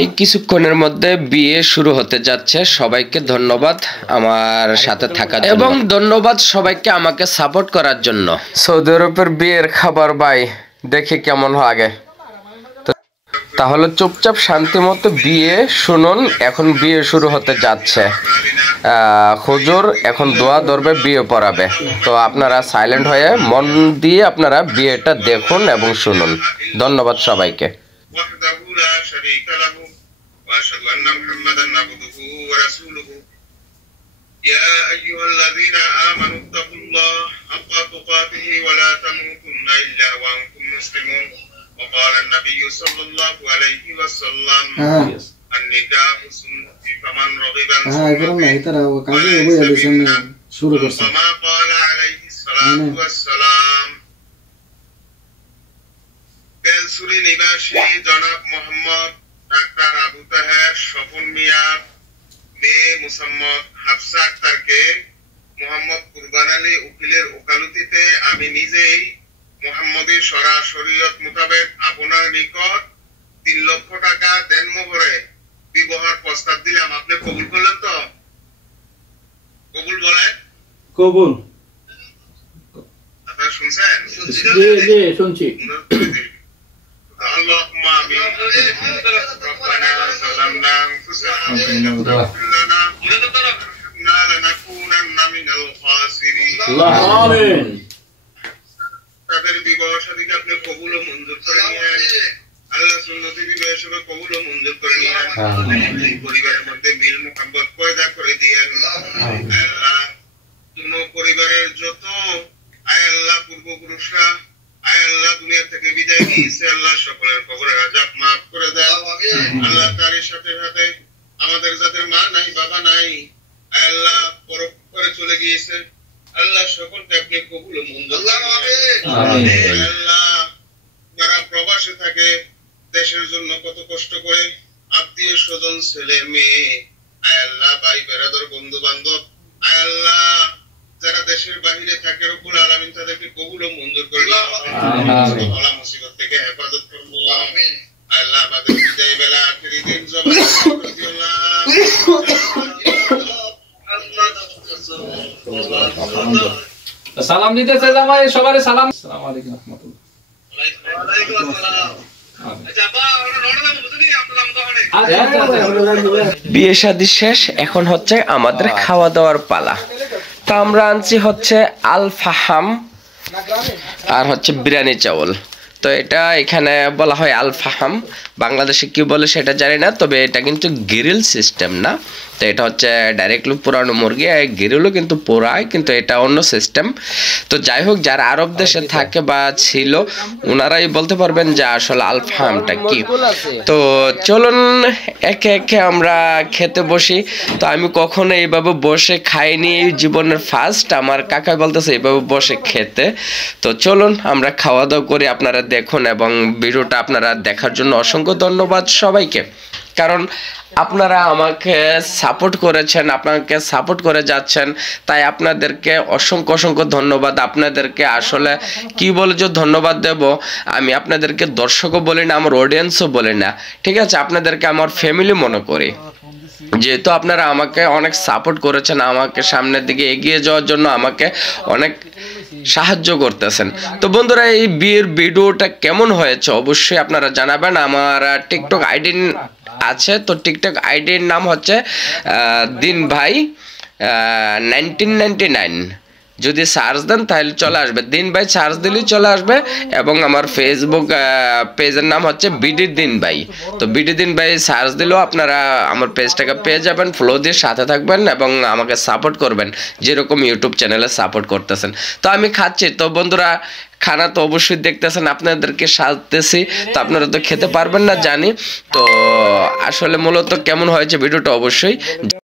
এই কিছুক্ষণের মধ্যে বিয়ে শুরু হতে যাচ্ছে। সবাইকে ধন্যবাদ আমার সাথে থাকার জন্য এবং ধন্যবাদ সবাইকে আমাকে সাপোর্ট করার জন্য। সৌদি আরবের বিয়ের খাবার ভাই দেখে কেমন লাগে, তাহলে চুপচাপ শান্তি মতো বিয়ে শুনুন। এখন বিয়ে শুরু হতে যাচ্ছে, হুজুর এখন দোয়া ধরবে, বিয়ে পড়াবে। তো আপনারা সাইলেন্ট হয়ে মন দিয়ে আপনারা বিয়েটা দেখুন এবং শুনুন। ধন্যবাদ সবাইকে। يا أيها الذين آمنوا اتقوا الله حق تقاته ولا تموتن إلا وأنتم مسلمون وقال النبي صلى الله عليه وسلم النكاح سنة فمن رغب عن سنتي كما قال عليه الصلاة والسلام বেলসুরি নিবাসী জনাব মোহাম্মদ ডাক্তার আবু তাহের স্বপন মিয়া মেয়ে মুসাম্মদ হাফসা আক্তারকে মোহাম্মদ কুরবান আলী উকিলের ওকালতিতে আমি নিজেই মোহাম্মদী শরা শরীয়ত মোতাবেক আপনার নিকট 3 লক্ষ টাকা দেনমোহরে বিবাহের প্রস্তাব দিলাম। আপনি কবুল করলেন তো? কবুল বলে কবুল। আপনারা শুনছেন? জি জি শুনছি। اللهم آمين. ربنا ظلمنا أنفسنا لنكونن من الخاسرين. اللهم آمين. তাদের বিবাহ শাদীকে আপনি কবুল ও মঞ্জুর করে নিয়েন। আল্লাহ সুন্নতি বিবাহ হিসেবে কবুল ও মঞ্জুর করে নিয়েন। এই পরিবারের মধ্যে মিল মোহাব্বত পয়দা করে দিয়েন। আল্লাহ দুনো পরিবারের যত আয় আল্লাহ পূর্বপুরুষরা আয় আল্লাহ দুনিয়া থেকে বিদায় নিয়েছে, আল্লাহ সকলের কবরের আযাব মাফ করে দাও। আল্লাহ তারই সাথে সাথে আমাদের যাদের মা নাই বাবা নাই আয় আল্লাহ পরপরে চলে গিয়েছে, আল্লাহ সকলকে আপনি কবুল ও মঞ্জুর করুন। আল্লাহ যারা প্রবাসে থাকে দেশের জন্য কত কষ্ট করে আত্মীয় স্বজন ছেলে মেয়ে আয় আল্লাহ ভাই বেরাদর বন্ধু বান্ধব আয় আল্লাহ যারা দেশের বাইরে থাকে রব্বুল আলামিন তাদেরকে কবুল ও মঞ্জুর করে নিন। বালা মুসিবত থেকে হেফাজত করুন। আমিন। আল্লাহ আমাদের বিদায় বেলা আখেরি দিন জবান করে দিও আল্লাহ। সালাম দিতে চাই জামাই সবারে সালাম। আসসালামু আলাইকুম রাহমাতুল্লাহ। ওয়ালাইকুম আসসালাম। আচ্ছা আপা আমরা নড়না বুঝুনি আপনার নাম তো বিয়ে শাদী শেষ, এখন হচ্ছে আমাদের খাওয়া দাওয়ার পালা। তা আমরা আনছি হচ্ছে আল ফাহাম আর হচ্ছে বিরিয়ানি চাউল। তো এটা এখানে বলা হয় আল ফাহাম, বাংলাদেশে কি বলে সেটা জানি না, তবে এটা কিন্তু গ্রিল সিস্টেম না। তো এটা হচ্ছে ডাইরেক্টলি পুরানো মুরগি, গ্রিলও কিন্তু পোড়ায়, কিন্তু এটা অন্য সিস্টেম। তো যাই হোক, যারা আরব দেশে থাকে বা ছিল ওনারাই বলতে পারবেন যে আসলে আল ফাহামটা কি। তো চলুন একে একে আমরা খেতে বসি। তো আমি কখনো এইভাবে বসে খাইনি, জীবনের ফার্স্ট। আমার কাকা বলতেছে এইভাবে বসে খেতে। তো চলুন আমরা খাওয়া দাওয়া করি, আপনারা দেখুন এবং ভিডিওটা আপনারা দেখার জন্য অসংখ্য ধন্যবাদ সবাইকে। কারণ আপনারা আমাকে সাপোর্ট করেছেন, আপনাকে সাপোর্ট করে যাচ্ছেন, তাই আপনাদেরকে অসংখ্য অসংখ্য ধন্যবাদ। আপনাদেরকে আসলে কি বলে যে ধন্যবাদ দেব, আমি আপনাদেরকে দর্শকও বলি না, আমার অডিয়েন্সও বলি না, ঠিক আছে? আপনাদেরকে আমার ফ্যামিলি মনে করি, যেহেতু আপনারা আমাকে অনেক সাপোর্ট করেছেন, আমাকে সামনের দিকে এগিয়ে যাওয়ার জন্য আমাকে অনেক সাহায্য করতেছেন। তো বন্ধুরা, এই বিয়ের ভিডিওটা কেমন হয়েছে অবশ্যই আপনারা জানাবেন। আমার টিকটক আইডি আছে, তো টিকটক আইডির নাম হচ্ছে দিন ভাই 1999। যদি সার্চ দেন তাহলে চলে আসবে, দিন ভাই সার্চ দিলেই চলে আসবে। এবং আমার ফেসবুক পেজের নাম হচ্ছে বিডি দিন ভাই। তো বিডি দিন ভাই সার্চ দিলেও আপনারা আমার পেজটাকে পেয়ে যাবেন, ফলো দিয়ে সাথে থাকবেন এবং আমাকে সাপোর্ট করবেন যেরকম ইউটিউব চ্যানেলে সাপোর্ট করতেছেন। তো আমি খাচ্ছি, তো বন্ধুরা খানা তো অবশ্যই দেখতেছেন, আপনাদেরকে সাজতেছি, তো আপনারা তো খেতে পারবেন না জানি। তো আসলে মূলত কেমন হয়েছে ভিডিওটা অবশ্যই